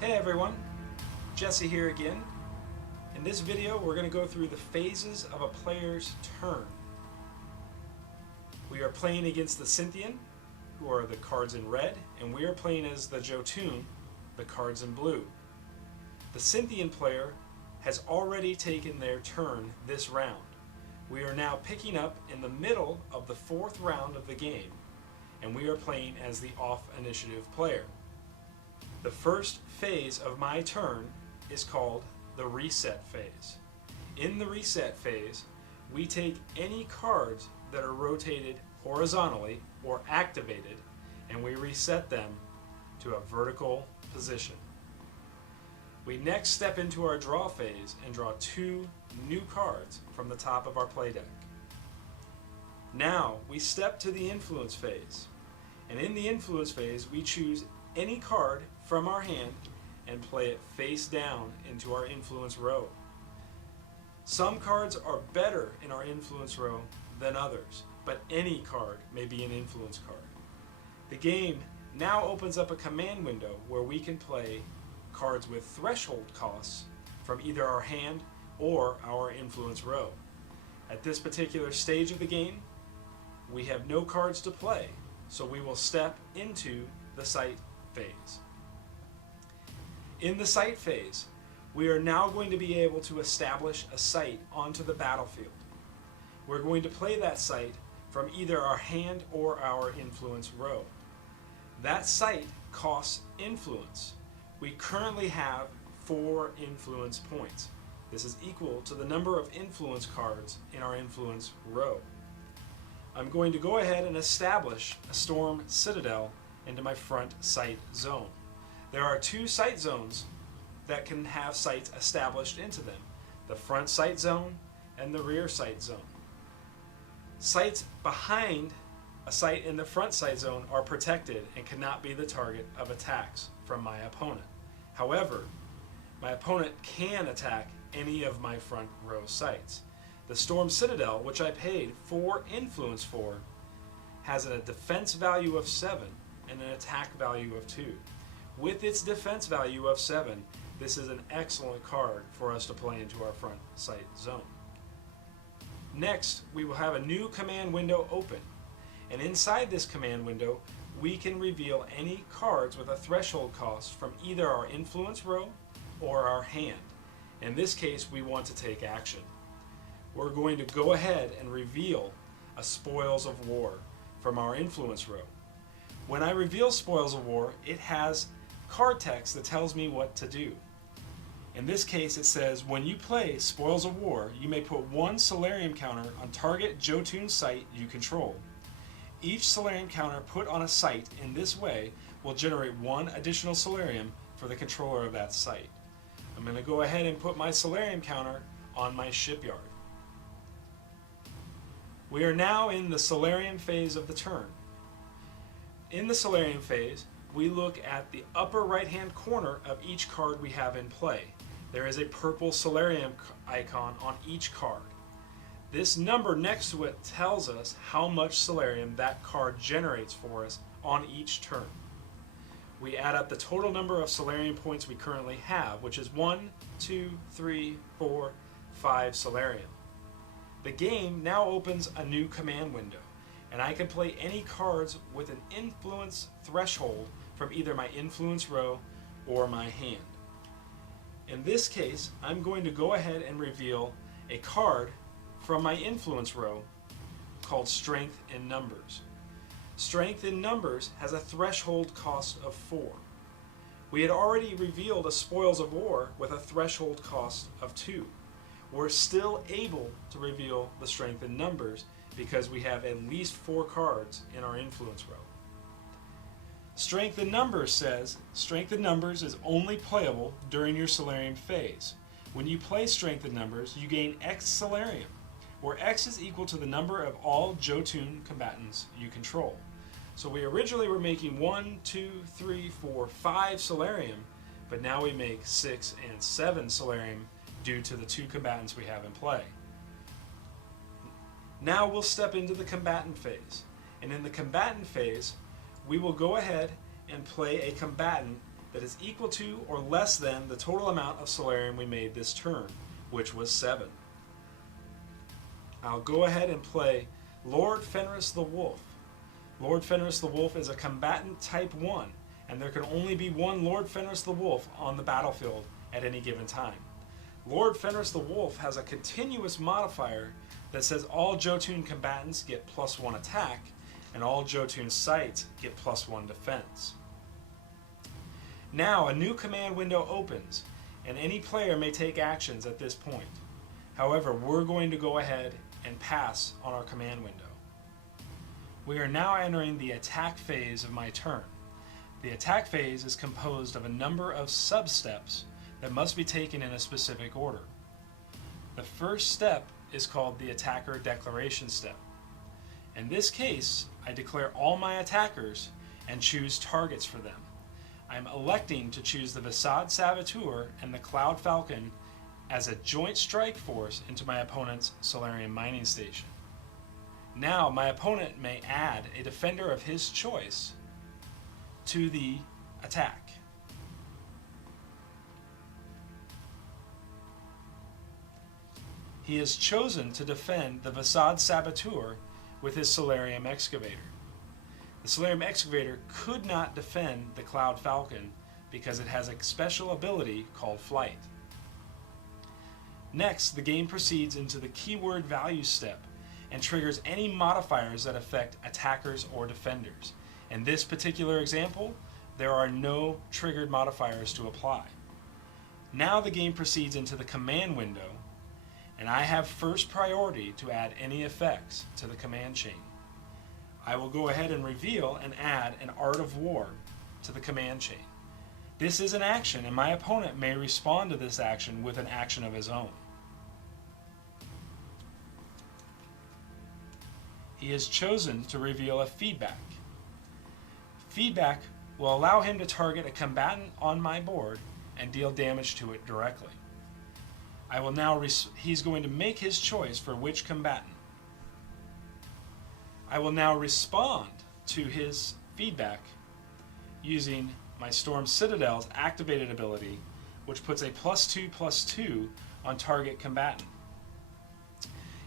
Hey everyone, Jesse here again. In this video we're going to go through the phases of a player's turn. We are playing against the Scythian, who are the cards in red, and we are playing as the Jotun, the cards in blue. The Scythian player has already taken their turn this round. We are now picking up in the middle of the fourth round of the game, and we are playing as the off-initiative player. The first phase of my turn is called the reset phase. In the reset phase, we take any cards that are rotated horizontally or activated, and we reset them to a vertical position. We next step into our draw phase and draw 2 new cards from the top of our play deck. Now we step to the influence phase, and in the influence phase we choose any card from our hand and play it face down into our influence row. Some cards are better in our influence row than others, but any card may be an influence card. The game now opens up a command window where we can play cards with threshold costs from either our hand or our influence row. At this particular stage of the game, we have no cards to play, so we will step into the sight phase. In the sight phase, we are now going to be able to establish a sight onto the battlefield. We're going to play that sight from either our hand or our influence row. That sight costs influence. We currently have 4 influence points. This is equal to the number of influence cards in our influence row. I'm going to go ahead and establish a storm citadel into my front sight zone. There are 2 sight zones that can have sights established into them: the front sight zone and the rear sight zone. Sights behind a sight in the front sight zone are protected and cannot be the target of attacks from my opponent. However, my opponent can attack any of my front row sights. The Storm Citadel, which I paid 4 influence for, has a defense value of 7 and an attack value of 2. With its defense value of 7, this is an excellent card for us to play into our front sight zone. Next, we will have a new command window open, and inside this command window we can reveal any cards with a threshold cost from either our influence row or our hand. In this case, we want to take action. We're going to go ahead and reveal a Spoils of War from our influence row. When I reveal Spoils of War, it has card text that tells me what to do. In this case, it says, when you play Spoils of War, you may put 1 Sularium counter on target Jotun site you control. Each Sularium counter put on a site in this way will generate 1 additional Sularium for the controller of that site. I'm going to go ahead and put my Sularium counter on my shipyard. We are now in the Sularium phase of the turn. In the Sularium phase, we look at the upper right hand corner of each card we have in play. There is a purple Sularium icon on each card. This number next to it tells us how much Sularium that card generates for us on each turn. We add up the total number of Sularium points we currently have, which is 1, 2, 3, 4, 5 Sularium. The game now opens a new command window, and I can play any cards with an influence threshold from either my influence row or my hand. In this case, I'm going to go ahead and reveal a card from my influence row called Strength in Numbers. Strength in Numbers has a threshold cost of 4. We had already revealed a Spoils of War with a threshold cost of 2. We're still able to reveal the Strength in Numbers because we have at least 4 cards in our influence row. Strength in Numbers says Strength in Numbers is only playable during your Sularium phase. When you play Strength in Numbers, you gain X Sularium, where X is equal to the number of all Jotun combatants you control. So we originally were making 1, 2, 3, 4, 5 Sularium, but now we make 6 and 7 Sularium due to the 2 combatants we have in play. Now we'll step into the combatant phase. And in the combatant phase, we will go ahead and play a combatant that is equal to or less than the total amount of Solarium we made this turn, which was 7. I'll go ahead and play Lord Fenris the Wolf. Lord Fenris the Wolf is a combatant type 1, and there can only be one Lord Fenris the Wolf on the battlefield at any given time. Lord Fenris the Wolf has a continuous modifier that says all Jotun combatants get +1 attack, and all Jotun sites get +1 defense. Now a new command window opens, and any player may take actions at this point. However, we're going to go ahead and pass on our command window. We are now entering the attack phase of my turn. The attack phase is composed of a number of sub-steps that must be taken in a specific order. The first step is called the attacker declaration step. In this case, I declare all my attackers and choose targets for them. I'm electing to choose the Vasad Saboteur and the Cloud Falcon as a joint strike force into my opponent's Solarium mining station. Now my opponent may add a defender of his choice to the attack. He has chosen to defend the Vasad Saboteur with his Solarium Excavator. The Solarium Excavator could not defend the Cloud Falcon because it has a special ability called Flight. Next, the game proceeds into the keyword value step and triggers any modifiers that affect attackers or defenders. In this particular example, there are no triggered modifiers to apply. Now the game proceeds into the command window, and I have first priority to add any effects to the command chain. I will go ahead and reveal and add an Art of War to the command chain. This is an action, and my opponent may respond to this action with an action of his own. He has chosen to reveal a feedback. Feedback will allow him to target a combatant on my board and deal damage to it directly. He's going to make his choice for which combatant. I will now respond to his feedback using my Storm Citadel's activated ability, which puts a +2/+2 on target combatant.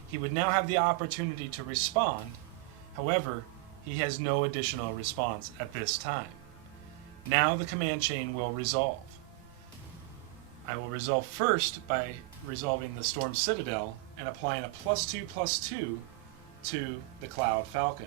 He would now have the opportunity to respond. However, he has no additional response at this time. Now the command chain will resolve. I will resolve first by resolving the Storm Citadel and applying a +2/+2 to the Cloud Falcon.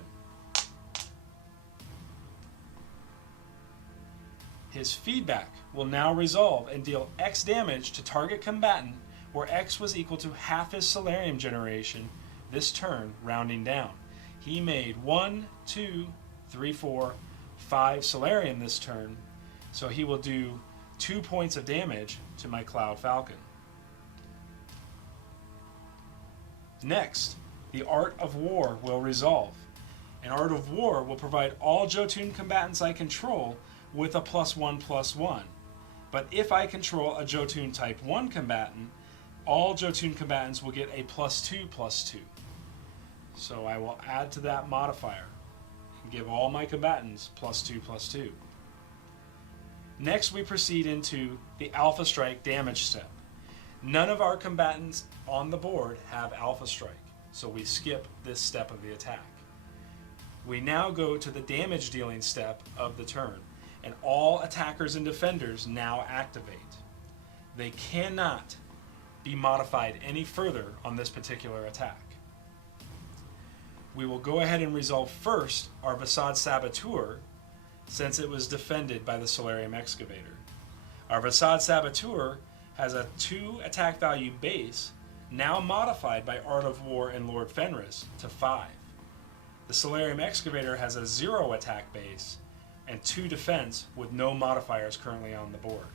His feedback will now resolve and deal X damage to target combatant, where X was equal to half his Solarium generation this turn, rounding down. He made 1, 2, 3, 4, 5 Solarium this turn, so he will do 2 points of damage to my Cloud Falcon. Next, the Art of War will resolve. An Art of War will provide all Jotun combatants I control with a +1/+1. But if I control a Jotun type 1 combatant, all Jotun combatants will get a +2/+2. So I will add to that modifier and give all my combatants +2/+2. Next, we proceed into the Alpha Strike damage step. None of our combatants on the board have Alpha Strike, so we skip this step of the attack. We now go to the damage dealing step of the turn, and all attackers and defenders now activate. They cannot be modified any further on this particular attack. We will go ahead and resolve first our Vasad Saboteur, since it was defended by the Solarium Excavator. Our Vasad Saboteur has a 2 attack value base, now modified by Art of War and Lord Fenris to 5. The Solarium Excavator has a 0 attack base and 2 defense with no modifiers currently on the board.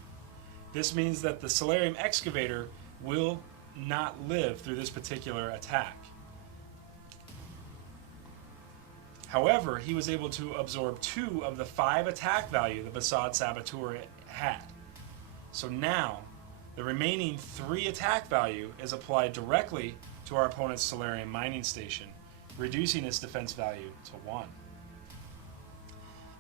This means that the Solarium Excavator will not live through this particular attack. However, he was able to absorb 2 of the 5 attack value the Vasad Saboteur had. So now, the remaining 3 attack value is applied directly to our opponent's Solarium mining station, reducing its defense value to 1.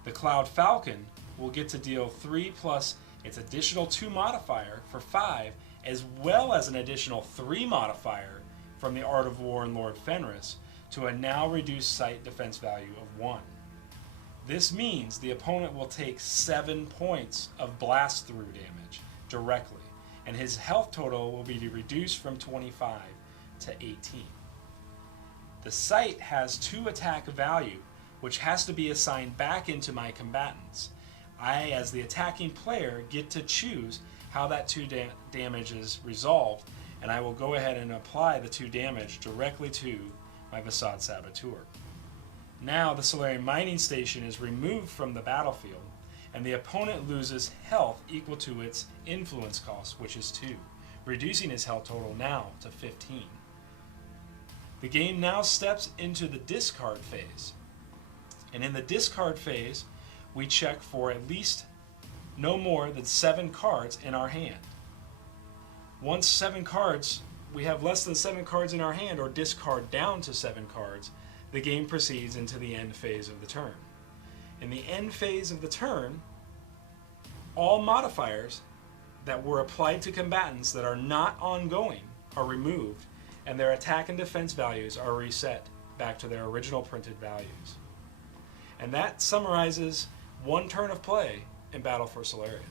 The Cloud Falcon will get to deal 3 plus its additional 2 modifier for 5, as well as an additional 3 modifier from the Art of War and Lord Fenris to a now reduced sight defense value of 1. This means the opponent will take 7 points of blast through damage directly, and his health total will be reduced from 25 to 18. The sight has 2 attack value, which has to be assigned back into my combatants. I, as the attacking player, get to choose how that 2 damage is resolved, and I will go ahead and apply the 2 damage directly to my Vasad Saboteur. Now the Sularian mining station is removed from the battlefield, and the opponent loses health equal to its influence cost, which is 2, reducing his health total now to 15. The game now steps into the discard phase, and in the discard phase we check for at least no more than 7 cards in our hand. Once we have less than 7 cards in our hand, or discard down to 7 cards, the game proceeds into the end phase of the turn. In the end phase of the turn, all modifiers that were applied to combatants that are not ongoing are removed, and their attack and defense values are reset back to their original printed values. And that summarizes one turn of play in Battle for Sularia.